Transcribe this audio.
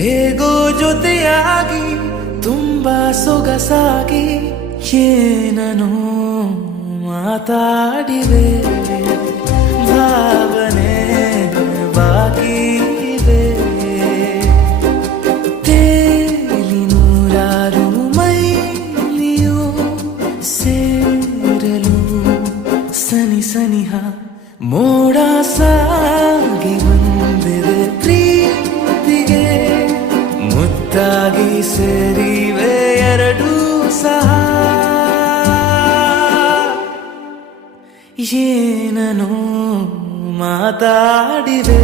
ಹೇಗೋ ಜೊತೆಯಾಗಿ ತುಂಬಾ ಸೊಗಸಾಗಿ ಏನನೋ ಮಾತಾಡಿವೆ, ಭಾವನೆ ಬಾಕಿ ಇದೆ. ತೇಲಿ ನೂರಾರು ಮೈಲಿಯು ಸೇರಲು ಸನಿ ಸನಿಹ ಮೋಡ ಸಾಗಿ ಬಂದಿದೆ ಪ್ರೀತಿಗೆ, ಮುತ್ತಾಗಿ ಸೇರಿವೆ ಎರಡೂ ಸಹ. ಏನನೋ ಮಾತಾಡಿವೆ,